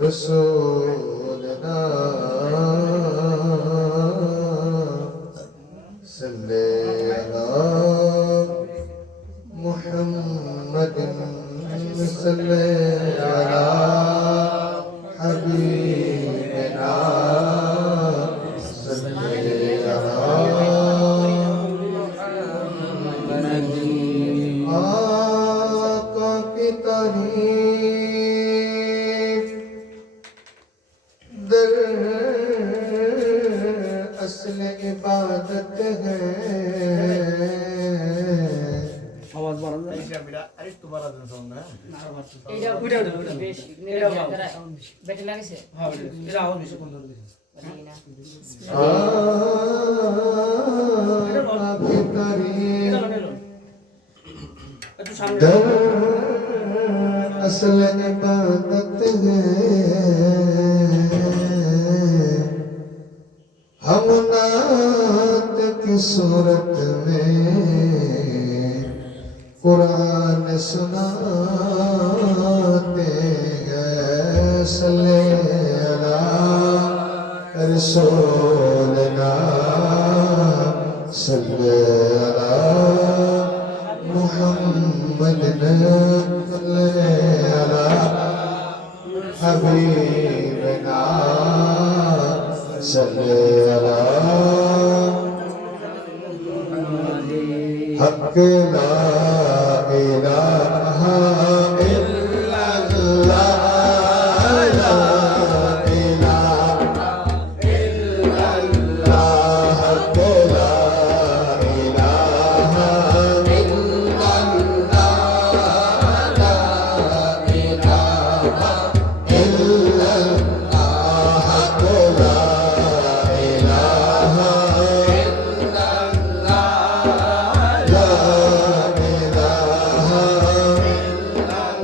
रसूलना सल्ले अला मुहम्मदिन सल्ले अला हबीबिना सल्ले अला आका की तारीफ दर असल इबादत है। आवाज बढ़ा दे। अरे तुम्हारा दिन सुनना है। এটা উঠে বেশ এটা বেটে লাগছে হ্যাঁ এটা আওয়াজ বেশি বন্ধ করে দিছে आका की तारीफ একটু সামনে दर असल इबादत है। हम नात की सूरत में कुरान सुनाते हैं। सल्ले अला रसूलना सल्ले अला मुहम्मदिन सल्ले अला हबीबिना सल्ले अला हक ला इलाहा इल्लल्लाह ला इलाहा इल्लल्लाह हक ला इलाहा इल्लल्लाह ला इलाहा इल्लल्लाह हक ला इलाहा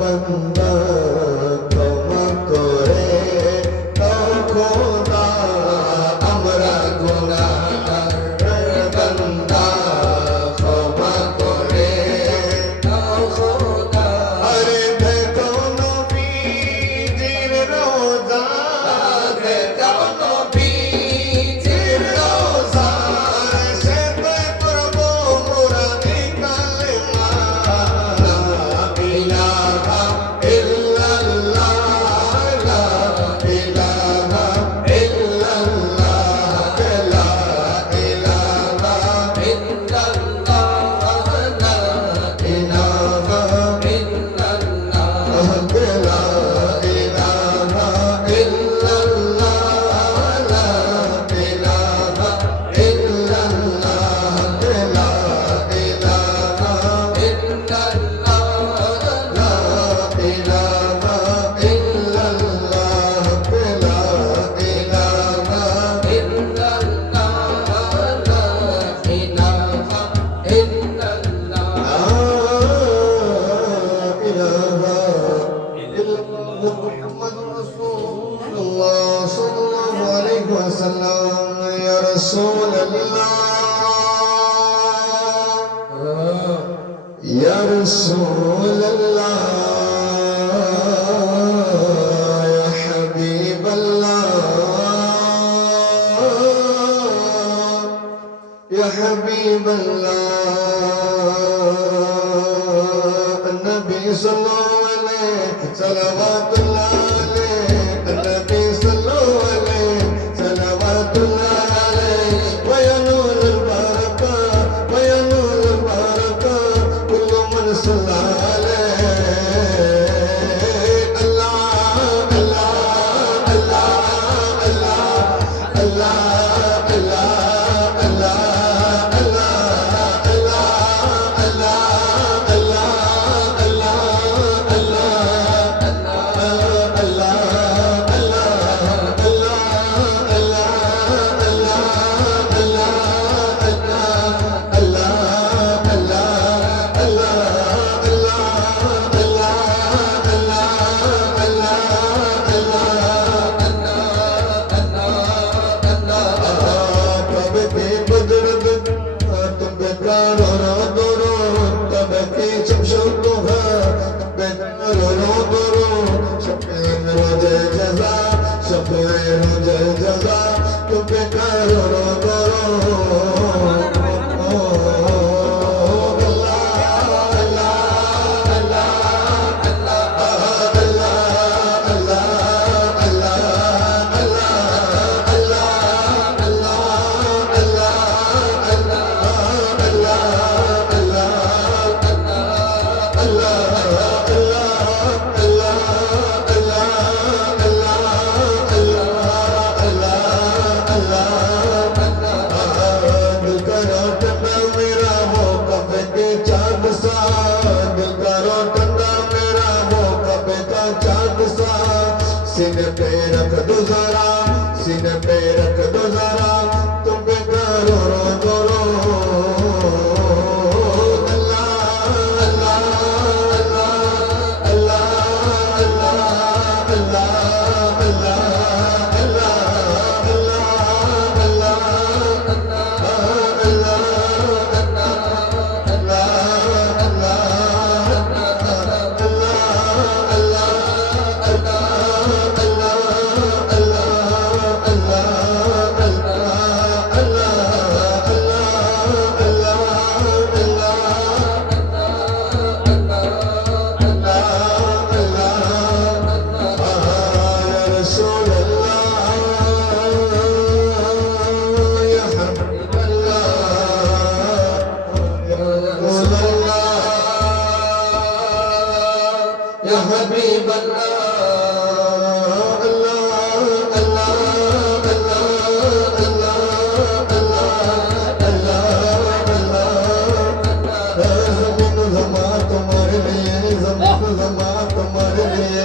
बंदा رسول الله يا رسول الله يا حبيب الله يا حبيب الله النبي صلى الله عليه صلوات الله عليه النبي صلى الله عليه صلوات الله عليه ويا نور البركة ويا نور البركة كل من صلى عليه الله الله الله الله الله सीने पे रख दो जरा सीने पे रख दो जरा तुम पे करो रो दो रो अल्लाह अल्लाह अल्लाह अल्लाह अल्लाह अल्लाह अल्लाह अल्लाह يا حبيب الله الله الله الله الله الله जमीन जमा तुम्हारे लिए जमीन जमा तुम्हारे लिए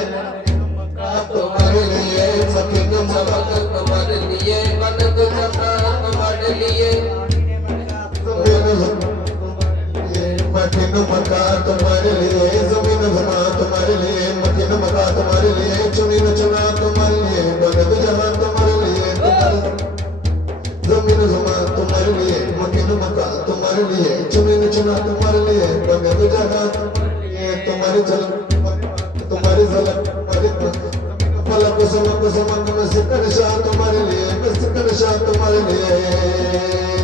तुम्हारे लिए सकीन मलक तुम्हारे लिए मलक जमा तुम्हारे लिए मकीन मका तुम्हारे लिए जमीन जमा तुम्हारे लिए मकीन मका तुम्हारे लिए चुनी न चुना तुम्हारे लिए बनद जहां तुम्हारे लिए जमीन जमा तुम्हारे लिए मकीन मका तुम्हारे लिए चुनी न चुना तुम्हारे लिए बनद जहां तुम्हारे झलक तुम्हारे झलक तुम्हारे फलक समक समक में सिकरशा तुम्हारे लिए तुम्हारे लिए